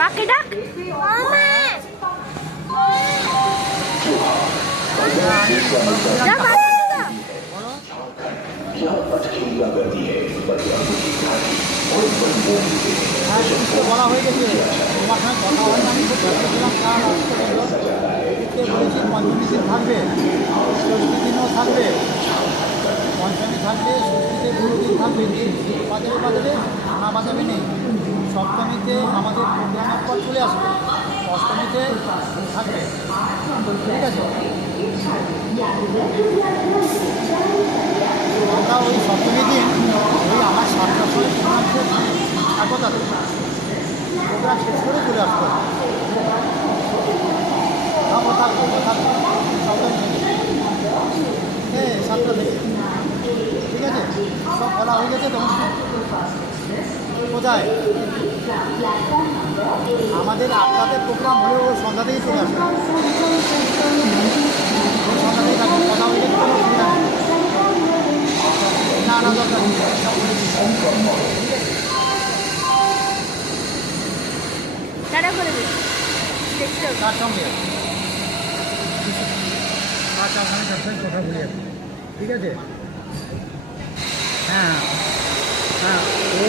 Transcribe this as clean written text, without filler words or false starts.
বাকি ডাক বলা হয়ে গেছে তোমার সঙ্গে কথা হয় না, আমি খুব ব্যস্ত ছিলাম। বলেছি পঞ্চমী দিন থাকবে, ষষ্ঠী দিনও থাকবে, পঞ্চমী থাকবে, ষষ্ঠীতে পুরো দিন থাকবে, বাজারে বাজারে না বাজাবে নেই। সপ্তমীতে আমাদের প্রোগ্রামের পর চলে আসবে, অষ্টমীতে থাকবে, ঠিক আছে? আমরা ওই সপ্তমী দিন ওই আমার 7টার সময় প্রোগ্রাম শেষ থাকবো, তাতে প্রোগ্রাম শেষ করে চলে আসবো। থাকবো সপ্তমী হ্যাঁ 7টা থেকে, ঠিক আছে? সব বলা হয়ে গেছে। তখন কোথায় আমাদের 8টাতে প্রোগ্রাম হলেও ওই সন্ধ্যা থেকেই চলে আসবে, ওই সন্ধ্যা থেকেই থাকবে। কথা হয়ে গেছে, কোনো অসুবিধা নেই। না দরকার নেই। টাটা করে দিন। কার সঙ্গে আচ্ছা ওখানে তার সঙ্গে কথা বলে যাবে, ঠিক আছে? হ্যাঁ হ্যাঁ ও